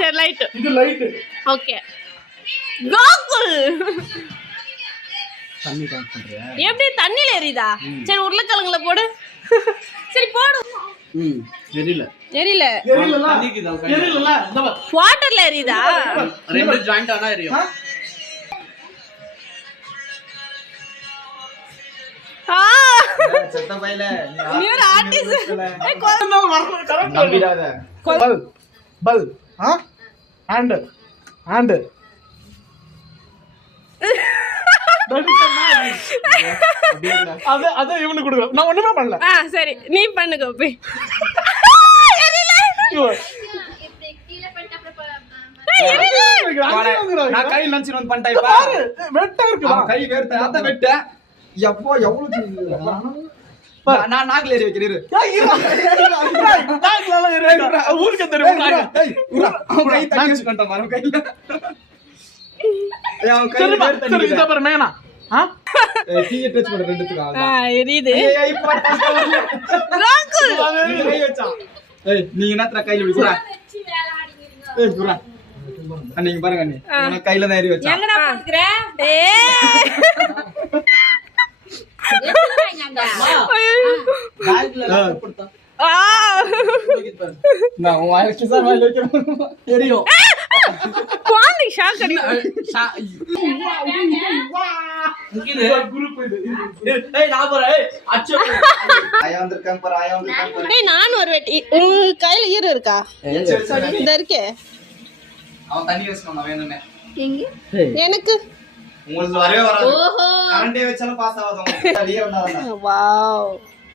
சரி லைட். இது light. Okay. Gokul. தண்ணி டான்ஸ் பண்றியா? எப்படி தண்ணில எரியுதா? சரி உருளைக்கிழங்குல போடு. சரி போடு. எரியல. எரியல. எரியல. எரியல. வாட்டர்ல எரியுதா? ரெண்டு ஜாயிண்ட் ஆனா எரியும். செத்த பையல நீ ஒரு ஆர்டிஸ்ட். நம்பிடாத. பல் பல் ஹேண்ட் ஹேண்ட் அத அத இவனுக்கு கொடுங்க. நான் ஒண்ணுமே பண்ணல. சரி நீ பண்ணு கோபி. நான் கை லஞ்ச் வந்து பண்ணிட்டேன். பாரு வெட்ட இருக்கு. கை வேர்த்த அத வெட்ட. எப்போ எவ்வளவு நான் நாக்குல ஏறி வைக்கிறேன். ஊருக்கு தெரியும். கை தச்சு கண்ட மாரும் கையில. நீங்க என்ன கையில நீங்க பாருங்க கையில தான் ஏறி வச்சா. நான் ஒரு வெட்டி கையில ஈர இருக்கா இருக்கே. அவன் தண்ணி வச்சுக்கணும் வேணும்னு எனக்கு உங்களுக்கு வரவே வராது. கரண்டே வச்சாலும் பாஸ் ஆகாது. வாவ்